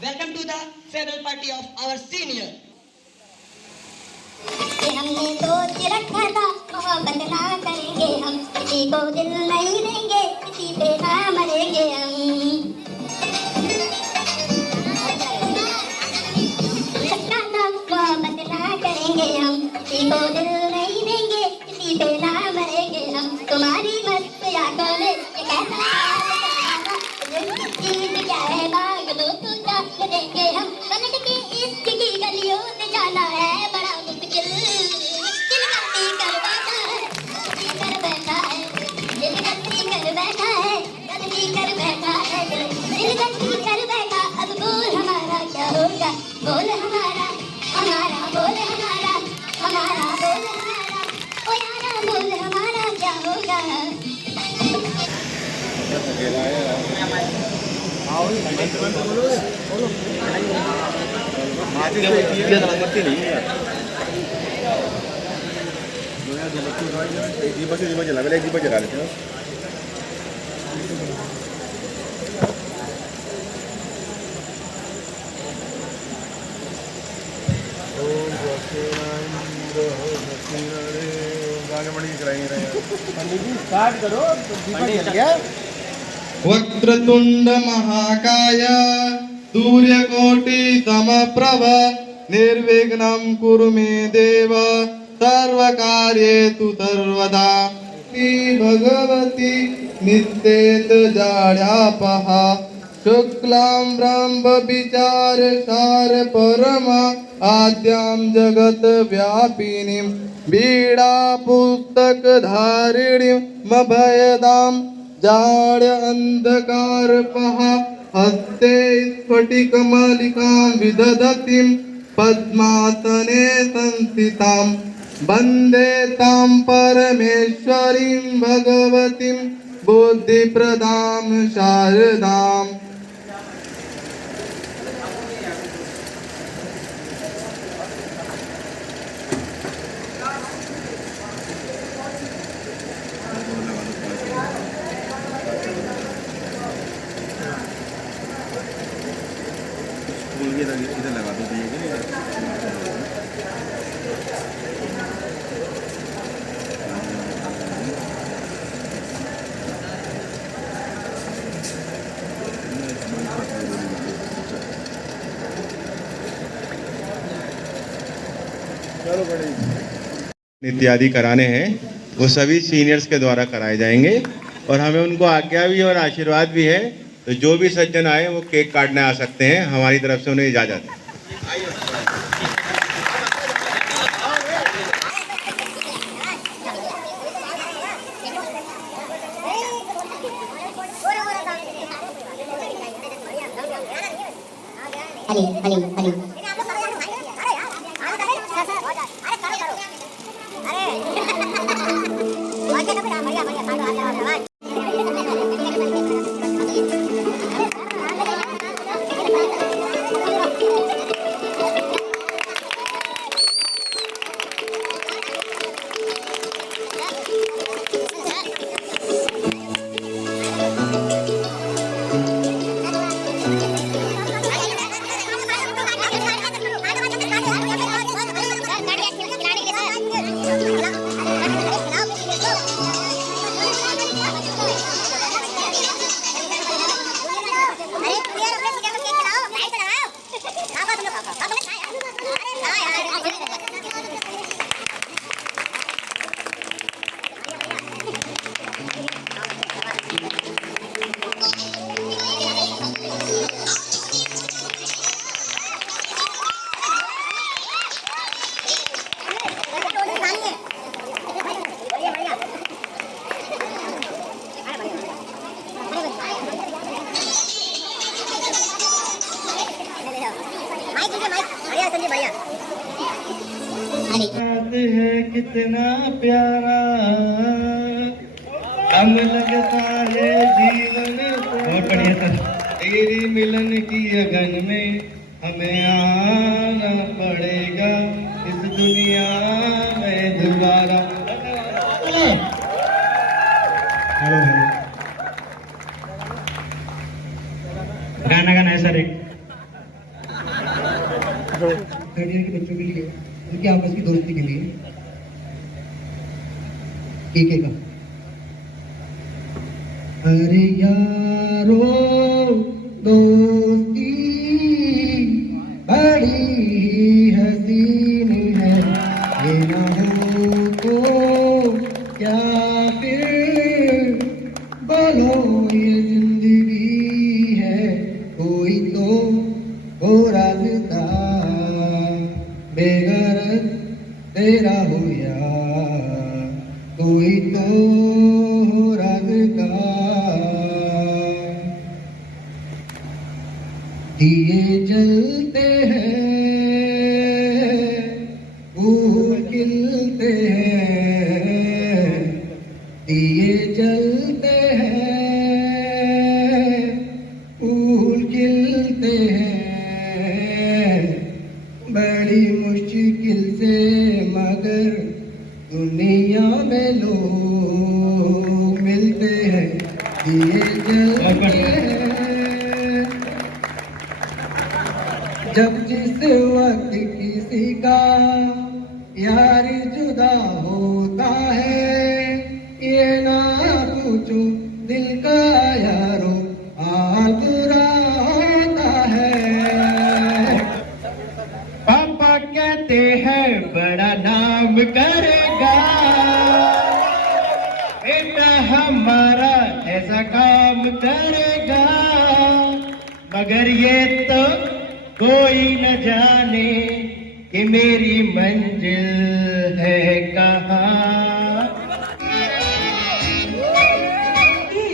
Welcome to the farewell party of our senior. हमने सोच रखा था मोहब्बत ना करेंगे हम, किसी को दिल नहीं देंगे, किसी पे ना मरेंगे हम। रखा था मोहब्बत ना करेंगे हम, किसी को दिल नहीं देंगे, किसी पे ना मरेंगे हम। तुम्हारी मस्त आंखों में ये कैसा चीज क्या है, भाग दो तो जान देंगे हम। पलट के इश्क की गलियों से जाना है बड़ा मुश्किल, दिल गलती कर बैठा है, गलती कर बैठा है, दिल गलती कर बैठा है, गलती कर बैठा है, दिल गलती कर बैठा। अब बोल हमारा क्या होगा, बोल हमारा, हमारा बोल हमारा, हमारा बोल हमारा, ओ यारा बोल हमारा क्या होगा। वक्रतुंड महाकाय सूर्यकोटि समप्रभ निर्विघ्नं कुरु मे देव सर्वकार्येषु सर्वदा। श्री भगवती नित्येत जाड्यापहा शुक्लां ब्रह्म विचार सार परमा आद्यां जगत व्यापिनीं बीड़ा पुस्तक धारिणीं मभयदां जाड्य अंधकारपहा हस्ते स्फटिकमलिकां विदधतीं पद्मासने संस्थितां वन्दे तां परमेश्वरीं भगवतीं बुद्धिप्रदां शारदाम्। इधर लगा दो दिए इत्यादि कराने हैं वो सभी सीनियर्स के द्वारा कराए जाएंगे और हमें उनको आज्ञा भी और आशीर्वाद भी है। तो जो भी सज्जन आए वो केक काटने आ सकते हैं, हमारी तरफ से उन्हें इजाजत है। है कितना प्यारा हम लगता है जीवन बहुत बढ़िया सर। तेरी मिलन की अगन में हमें आना पड़ेगा इस दुनिया में दोबारा। गाना गाना है सर एक। ठीक है का। अरे यारो दोस्ती बड़ी हसीन है, ये ना हो तो क्या फिर बोलो ये जिंदगी है। कोई तो हो रास्ता बेगरज तेरा हो या, कोई तो हो रास्ता। दिए जलते हैं फूल खिलते हैं, दिए जलते हैं फूल खिलते हैं, बड़ी मुश्किल से मगर दुनिया में लोग मिलते हैं। दिए जलते हैं जब जिस वक्त किसी का यार जुदा होता है, ये ना पूछो दिल का यारो आतुरा होता है। पापा कहते हैं बड़ा नाम करेगा, बेटा हमारा ऐसा काम करेगा, मगर ये तो कोई न जाने कि मेरी मंजिल है कहाँ।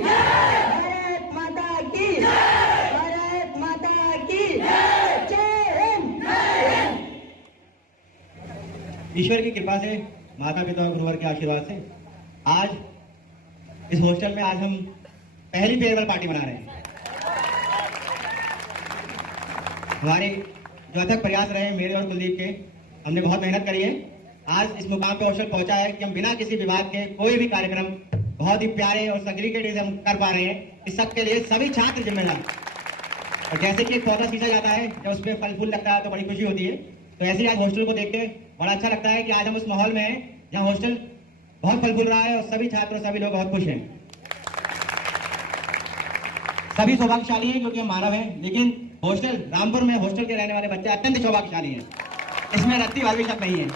भारत माता की, भारत माता की जय हिंद। ईश्वर की कृपा से, माता पिता और गुरुवर के आशीर्वाद से आज इस हॉस्टल में आज हम पहली फेयरवेल पार्टी मना रहे हैं। हमारे जो अथक प्रयास रहे मेरे और कुलदीप के, हमने बहुत मेहनत करी है। आज इस मुकाम पे हॉस्टल पहुंचा है कि हम बिना किसी विवाद के कोई भी कार्यक्रम बहुत ही प्यारे और सेग्रीगेटेड से हम कर पा रहे हैं। इस सब के लिए सभी छात्र जिम्मेदार। और जैसे कि एक पौधा सींचा जाता है, जब उस पर फल फूल लगता है तो बड़ी खुशी होती है, तो ऐसे ही आज हॉस्टल को देख के बड़ा अच्छा लगता है कि आज हम उस माहौल में हैं जहाँ हॉस्टल बहुत फल फूल रहा है और सभी छात्र और सभी लोग बहुत खुश हैं। सभी सौभाग्यशाली हैं क्योंकि हम मानव हैं, लेकिन हॉस्टल रामपुर में हॉस्टल के रहने वाले बच्चे अत्यंत सौभाग्यशाली हैं। इसमें रत्ती वाली शब्द नहीं है,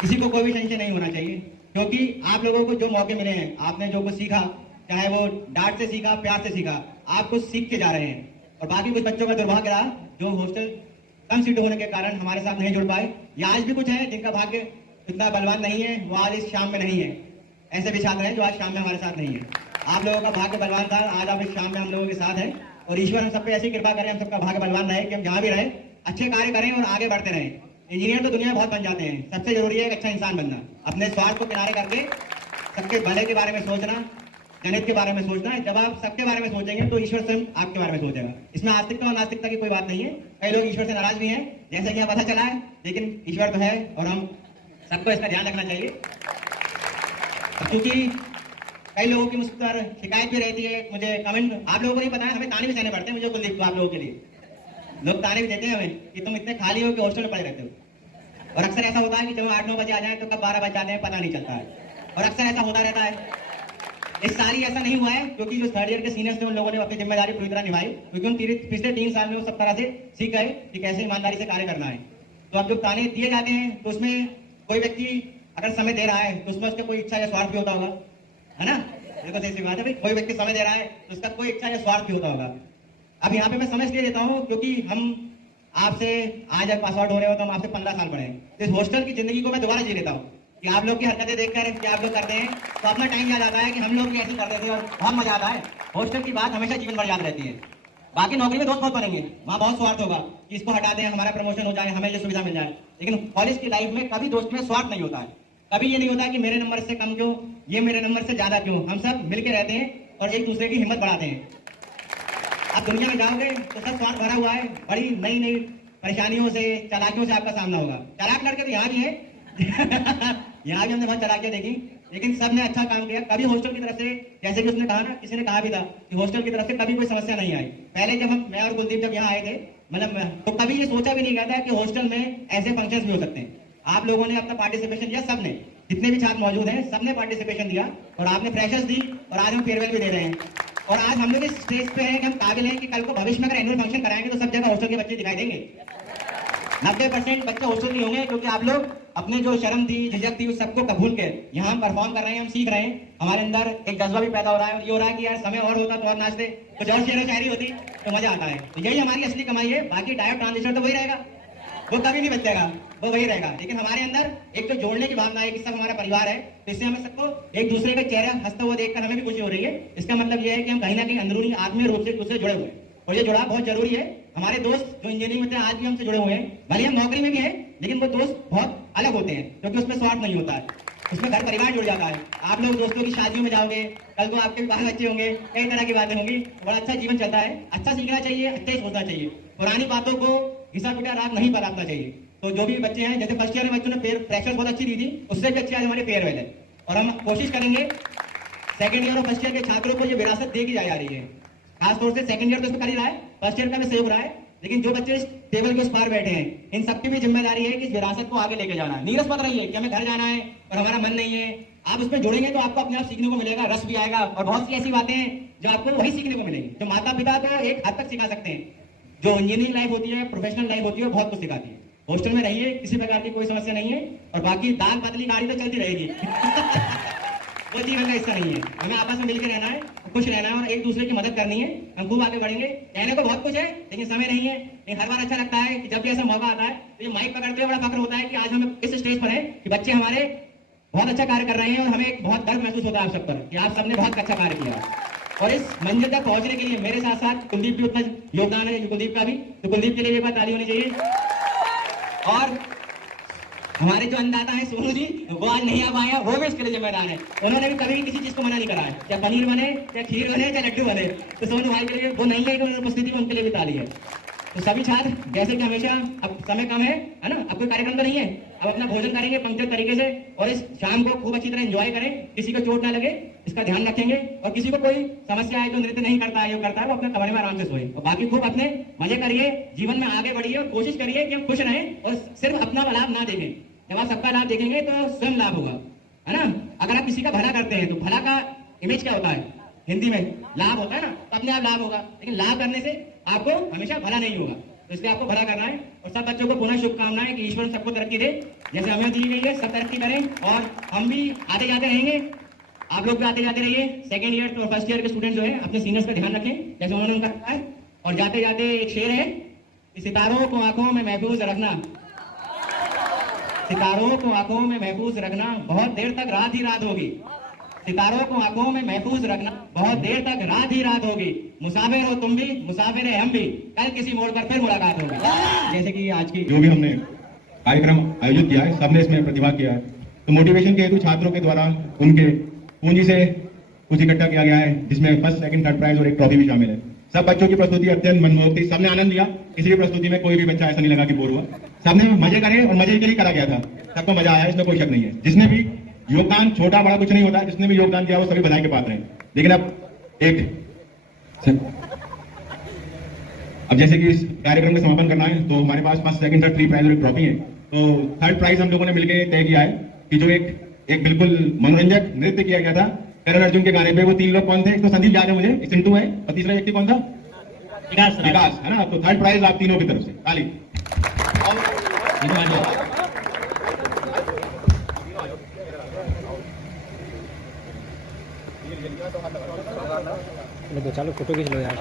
किसी को कोई भी संशय नहीं होना चाहिए, क्योंकि आप लोगों को जो मौके मिले हैं, आपने जो कुछ सीखा, चाहे वो डांट से सीखा, प्यार से सीखा, आप कुछ सीख के जा रहे हैं। और बाकी कुछ बच्चों का दुर्भाग्य रहा जो हॉस्टल कम सीट होने के कारण हमारे साथ नहीं जुड़ पाए, या आज भी कुछ है जिनका भाग्य इतना बलवान नहीं है, वो आज इस शाम में नहीं है। ऐसे भी छात्र हैं जो आज शाम में हमारे साथ नहीं है। आप लोगों का भाग्य बलवान था, आज आप इस शाम में हम लोगों के साथ हैं, और ईश्वर हम सब पे ऐसी कृपा करें, हम सबका भाग्य बलवान रहे कि हम जहाँ भी रहें अच्छे कार्य करें और आगे बढ़ते रहें। इंजीनियर तो दुनिया में बहुत बन जाते हैं, सबसे जरूरी है एक अच्छा इंसान बनना, अपने स्वार्थ को किनारे करके सबके भले के बारे में सोचना, जनहित के बारे में सोचना। जब आप सबके बारे में सोचेंगे तो ईश्वर स्वयं आपके बारे में सोचेगा। इसमें आस्तिकता और नास्तिकता की कोई बात नहीं है। कई लोग ईश्वर से नाराज भी हैं, जैसे कि यहाँ पता चला है, लेकिन ईश्वर तो है और हम सबको इसका ध्यान रखना चाहिए। क्योंकि कई लोगों की मुझ पर शिकायत भी रहती है, मुझे कमेंट, आप लोगों को नहीं पता है, हमें ताने भी सहने पड़ते हैं। मुझे कुलदीप को, आप लोगों के लिए लोग ताने भी देते हैं हमें कि तुम इतने खाली हो कि हॉस्टल में पड़े रहते हो। और अक्सर ऐसा होता है कि जब 8-9 बजे आ जाए तो कब 12 बज जाते हैं पता नहीं चलता है, और अक्सर ऐसा होता रहता है। इस साल ही ऐसा नहीं हुआ है, क्योंकि जो थर्ड ईयर के सीनियर्स थे उन लोगों ने अपनी जिम्मेदारी पूरी तरह निभाई, क्योंकि उन पिछले 3 साल में वो सब तरह से सीख गए कि कैसे ईमानदारी से कार्य करना है। तो अब जब ताने दिए जाते हैं तो उसमें कोई व्यक्ति अगर समय दे रहा है तो उसमें उसका कोई इच्छा या स्वार्थ भी होता होगा, है ना? देखो सही बात है भाई, कोई व्यक्ति समय दे रहा है तो उसका कोई इच्छा या स्वार्थ भी होता होगा। अब यहाँ पे मैं समझ ले देता हूँ, क्योंकि हम आपसे आज जब पास आउट हो रहे हो तो हम आपसे 15 साल बड़े हैं, तो इस हॉस्टल की जिंदगी को मैं दोबारा जी लेता हूँ कि आप लोग की हरकतें देखकर कि आप लोग करते हैं तो अपना टाइम याद आता है कि हम लोग भी ऐसे करते थे और बहुत मजा आता है। हॉस्टल की बात हमेशा जीवन भर याद रहती है। बाकी नौकरी में दोस्त बहुत बनेंगे, वहाँ बहुत स्वार्थ होगा कि इसको हटा दें, हमारा प्रमोशन हो जाए, हमें ये सुविधा मिल जाए, लेकिन कॉलेज की लाइफ में कभी दोस्त में स्वार्थ नहीं होता है। कभी ये नहीं होता कि मेरे नंबर से कम क्यों, ये मेरे नंबर से ज्यादा क्यों। हम सब मिलके रहते हैं और एक दूसरे की हिम्मत बढ़ाते हैं। आप दुनिया में जाओगे तो सब स्वार्थ भरा हुआ है, बड़ी नई नई परेशानियों से, चालाकियों से आपका सामना होगा। चालाक लड़के तो यहाँ भी है यहाँ भी हमने बहुत चालाकियां देखी, लेकिन सब ने अच्छा काम किया। कभी हॉस्टल की तरफ से, जैसे कि उसने कहा ना, किसी ने कहा भी था कि हॉस्टल की तरफ से कभी कोई समस्या नहीं आई। पहले जब मैं और कुलदीप जब यहाँ आए थे, मतलब तो कभी ये सोचा भी नहीं गया था कि हॉस्टल में ऐसे फंक्शंस भी हो सकते हैं। आप लोगों ने अपना पार्टिसिपेशन दिया, सबने, जितने भी छात्र मौजूद हैं सबने पार्टिसिपेशन दिया और आपने फ्रेशर्स दी और आज हम फेयरवेल भी दे रहे हैं। और आज हम लोग इस स्टेज पे हैं कि हम काबिल हैं कि कल को भविष्य में अगर एनुअल फंक्शन कराएंगे तो सब जगह हॉस्टल के बच्चे दिखाई देंगे। 90% बच्चे हॉस्टल नहीं होंगे, क्योंकि आप लोग अपने जो शर्म थी, झिझक थी, उस सबको कबूल के यहाँ हम परफॉर्म कर रहे हैं, हम सीख रहे हैं। हमारे अंदर एक जज्बा भी पैदा हो रहा है और ये हो रहा है कि यार समय और होता तो और नाचते, कुछ और शेर शायरी होती तो मजा आता है। तो यही हमारी असली कमाई है। बाकी डायोड ट्रांजिस्टर तो वही रहेगा, वो कभी नहीं बचेगा, वो वही रहेगा। लेकिन हमारे अंदर एक तो जोड़ने की भावना है कि सब हमारा परिवार है, तो इससे हमें सबको एक दूसरे का चेहरा हंसता हुआ देखकर हमें भी खुशी हो रही है। इसका मतलब ये है कि हम कहीं ना कहीं अंदरूनी आत्मीय रूप से एक दूसरे जुड़े हुए हैं और ये जुड़ाव बहुत जरूरी है। हमारे दोस्त जो इंजीनियरिंग में थे आज भी हमसे जुड़े हुए हैं, भले हम नौकरी में भी हैं, लेकिन वो दोस्त बहुत अलग होते हैं क्योंकि उसमें स्वार्थ नहीं होता है, उसमें घर परिवार जुड़ जाता है। आप लोग दोस्तों की शादियों में जाओगे, कल को आपके बाल बच्चे होंगे, कई तरह की बातें होंगी, बड़ा अच्छा जीवन चलता है। अच्छा सीखना चाहिए, अच्छा ही सोचना चाहिए, पुरानी बातों को घिसा पिटा राग नहीं बरातना चाहिए। तो जो भी बच्चे हैं, जैसे फर्स्ट ईयर में बच्चों ने फ्रेशर्स बहुत अच्छी दी थी, उससे भी अच्छी आज हमारी फेयरवेल है और हम कोशिश करेंगे सेकंड ईयर और फर्स्ट ईयर के छात्रों को ये विरासत देगी जा रही है। खासतौर से सेकंड ईयर तो इसमें कर ही रहा है, फर्स्ट ईयर का भी सहयोग रहा है, लेकिन जो बच्चे इस टेबल के उस पार बैठे हैं, इन सबकी भी जिम्मेदारी है कि इस विरासत को आगे लेके जाना है। नीरस मत रहिए कि हमें घर जाना है और हमारा मन नहीं है। आप उसमें जुड़ेंगे तो आपको अपने आप सीखने को मिलेगा, रस भी आएगा और बहुत सी ऐसी बातें हैं जो आपको वही सीखने को मिलेंगी जो माता पिता तो एक हद तक सिखा सकते हैं। जो इंजीनियरिंग लाइफ होती है, प्रोफेशनल लाइफ होती है, बहुत कुछ सिखाती है। हॉस्टल में रहिए, किसी प्रकार की कोई समस्या नहीं है और बाकी दाल पतली गाड़ी तो चलती रहेगी वो जीवन का हिस्सा नहीं है। हमें आपस में मिलकर रहना है, खुश रहना है और एक दूसरे की मदद करनी है। हम खूब आगे बढ़ेंगे। कहने को बहुत कुछ है लेकिन समय नहीं है। लेकिन हर बार अच्छा लगता है कि जब भी ऐसा मौका आता है तो ये माइक पकड़ते हुए बड़ा फक्र होता है कि आज हम इस स्टेज पर हैं कि बच्चे हमारे बहुत अच्छा कार्य कर रहे हैं और हमें एक बहुत गर्व महसूस होता है आप सब पर कि आप सबने बहुत अच्छा कार्य किया। और इस मंजिल तक पहुंचने के लिए मेरे साथ साथ कुलदीप भी उतना योगदान है, कुलदीप का भी, तो कुलदीप के लिए एक बार ताली होनी चाहिए। और हमारे जो अन्नदाता है सोनू जी, वो आज नहीं आ पाए, वो भी इसके लिए जिम्मेदार है। उन्होंने भी कभी किसी चीज को मना नहीं करा है, चाहे पनीर बने, चाहे खीर बने, चाहे लड्डू बने, तो सोनू भाई के लिए वो नहीं है कि उनकी उपस्थिति में उनके लिए भी ताली है। तो सभी छात्र जैसे कि हमेशा, अब समय कम है ना, अब कोई कार्यक्रम तो नहीं है, अब अपना भोजन करेंगे पंक्चर तरीके से और इस शाम को खूब अच्छी तरह एंजॉय करें, किसी को चोट ना लगे इसका ध्यान रखेंगे और किसी को कोई समस्या है, जो नृत्य नहीं करता है, योग करता है, वो अपने कमरे में आराम से सोए और बाकी खूब अपने मजे करिए, जीवन में आगे बढ़िए और कोशिश करिए कि हम खुश रहें और सिर्फ अपना लाभ ना देखें। जब आप सबका लाभ देखेंगे तो स्वयं लाभ होगा, है ना। अगर आप किसी का भला करते हैं तो भला का इमेज क्या होता है, हिंदी में लाभ होता है ना, तो अपने आप लाभ होगा, लेकिन लाभ करने से आपको हमेशा भला नहीं होगा। तो इसलिए आपको भला करना है और सब बच्चों को पुनः शुभकामनाएं कि ईश्वर सबको तरक्की दे, जैसे हमें दी गई है, सब तरक्की करें और हम भी आते जाते रहेंगे, आप लोग भी आते जाते रहिए। सेकंड ईयर और फर्स्ट ईयर के स्टूडेंट जो है अपने सीनियर्स का ध्यान रखें जैसे उन्होंने उनका कहा है। और जाते जाते एक शेर है कि सितारों को आंखों में महफूज रखना, सितारों को आंखों में महफूज रखना, बहुत देर तक रात ही रात होगी। सितारों को आंखों में महफूज रखना, बहुत देर तक रात ही रात होगी। मुसाफिर हो तुम भी, मुसाफिर है हम भी, कल किसी मोड़ पर फिर मुलाकात होगी। जैसे कि आज की जो भी हमने कार्यक्रम आयोजित किया है, सबने इसमें प्रतिभाग किया है। तो मोटिवेशन के हेतु छात्रों के द्वारा उनके पूंजी से कुछ इकट्ठा किया गया है, जिसमें फर्स्ट, सेकंड, थर्ड प्राइज और एक ट्रॉफी भी शामिल है। सब बच्चों की प्रस्तुति अत्यंत मनमोहक थी, सबने आनंद लिया। किसी भी प्रस्तुति में कोई भी बच्चा ऐसा नहीं लगा कि बोर हुआ, सबने मजे करे और मजे के लिए करा गया था, सबको मजा आया, इसमें कोई शक नहीं है। जिसने भी योगदान, छोटा बड़ा कुछ नहीं होता, जिसने भी योगदान किया वो सभी बधाई के पात्र हैं। लेकिन अब जैसे कि इस कार्यक्रम का समापन करना है, तो हमारे पास फर्स्ट, सेकंड, थर्ड, 3 प्राइज और एक ट्रॉफी है। तो थर्ड प्राइज हम लोगों ने मिलकर तय किया है कि जो एक बिल्कुल मनोरंजक नृत्य किया गया था करण अर्जुन के गाने पे, वो 3 लोग कौन थे? एक तो संदीप याद है मुझे, एक चिंटू है और तीसरा व्यक्ति कौन था? विकास, है ना। तो थर्ड प्राइज आप तीनों की तरफ से ताली। चलो फोटो खींच लो यार।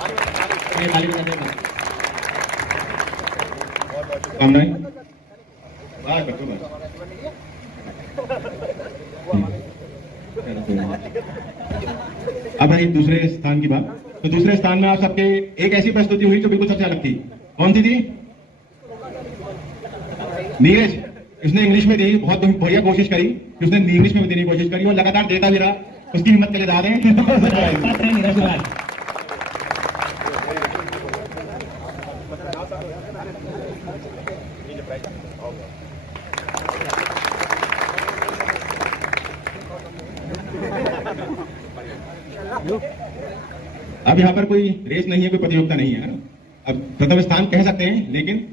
अब है दूसरे स्थान की बात। तो दूसरे स्थान में आप सबके एक ऐसी प्रस्तुति हुई जो बिल्कुल सबसे अलग थी। कौन सी थी? नीरज। उसने इंग्लिश में दी, बहुत बढ़िया कोशिश करी कि उसने इंग्लिश में देने की कोशिश करी और लगातार देता भी रहा। उसकी हिम्मत के लिए जा रहे हैं। अब यहाँ पर कोई रेस नहीं है, कोई प्रतियोगिता नहीं है ना। अब प्रथम स्थान कह सकते हैं, लेकिन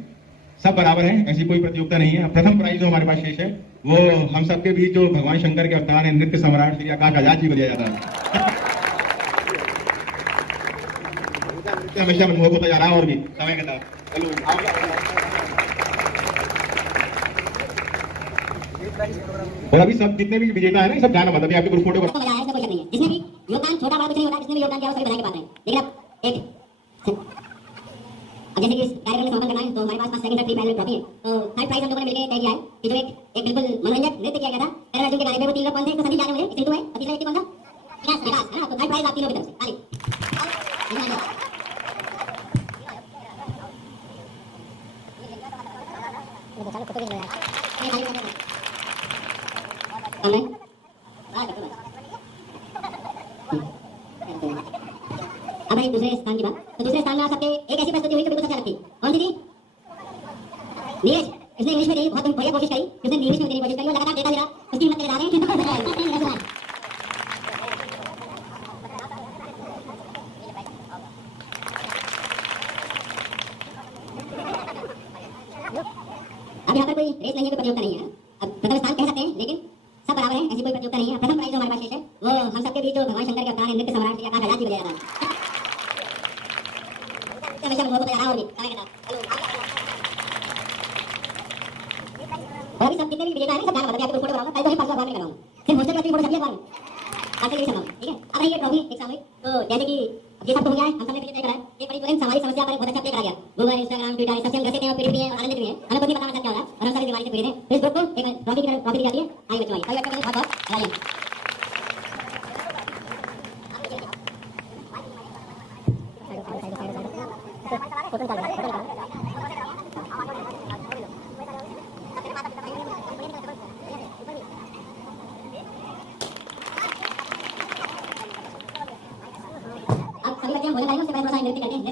सब बराबर हैं, ऐसी कोई प्रतियोगिता नहीं है। प्रथम प्राइज जो हमारे पास शेष है वो हम सबके बीच जो भगवान शंकर के अवतार है नृत्य सम्राट श्री आकाश आजाद जी को दिया जाता है। नृत्य हमेशा मनमोहक होता जा रहा है और भी समय के साथ। और अभी सब जितने भी विजेता है ना सब गाना मतलब आपके ग्रुप फोटो मजा आया, इसमें कोई शक नहीं है। जिसने भी योगदान छोटा बड़ा कुछ नहीं होता, जिसने भी योगदान दिया वो सभी बधाई के पात्र हैं। लेकिन अब अब जैसे कि इस कार्यक्रम में समापन करना है तो हमारे पास 5 सेकंड फ्री पैनल ट्रॉफी है। तो थर्ड प्राइज हम लोगों ने मिलकर तय किया है कि जो एक बिल्कुल मनोरंजक नृत्य किया गया था करण अर्जुन के गाने पे, वो 3 लोग कौन थे? तो सभी जाने मुझे चिंटू है, तीसरा व्यक्ति कौन था? विकास है ना। तो थर्ड प्राइज आप तीनों की तरफ से ताली। अब है दूसरे स्थान की बात। तो दूसरे स्थान में आप सबके एक ऐसी प्रस्तुति हुई जो बिल्कुल अच्छा लगती। कौन सी थी? नीरज। इसने इंग्लिश में दी, बहुत बढ़िया कोशिश करी। उसने इंग्लिश में देने की कोशिश करी और लगातार देता रहा। उसकी हिम्मत ले रहे हैं। अब यहाँ पर कोई रेस नहीं है, कोई प्रतियोगिता नहीं है। अब प्रथम स्थान कह सकते हैं लेकिन सब बराबर है, ऐसी कोई प्रतियोगिता नहीं है। प्रथम प्राइज जो हमारे पास शेष है वो हम सबके बीच जो भगवान शंकर के अवतार है नृत्य सम्राट श्री आकाश आजाद जी को दिया जाता है। हमेशा मनमोहक होता जा रहा है और भी समय के साथ। और अभी सब जितने भी विजेता है सब गाना बता के फोटो बनाऊंगा। कल तो ही परसों अखबार में लगाऊंगा। फिर होस्टल की फोटो छपी अखबार में। आज तक ये सब ठीक है। अब ये ट्रॉफी एक सामूहिक तो जैसे कि ये सब हो गया है, हम सबने तय करा है। ये बड़ी तुरंत हमारी समस्या पर बहुत अच्छा तय करा गया। गूगल, इंस्टाग्राम, ट्विटर सबसे हम ग्रसित हैं और पीड़ित भी हैं और आनंदित भी हैं। हमें खुद नहीं पता क्या हो रहा है और हम सारी बीमारी से पीड़ित हैं। तो इस ग्रुप को एक ट्रॉफी दी जाती है। आइए बच्चों, आइए बहुत बहुत बधाई। अब सभी बच्चे भोजन करेंगे, उससे पहले थोड़ा सा नृत्य करते हैं।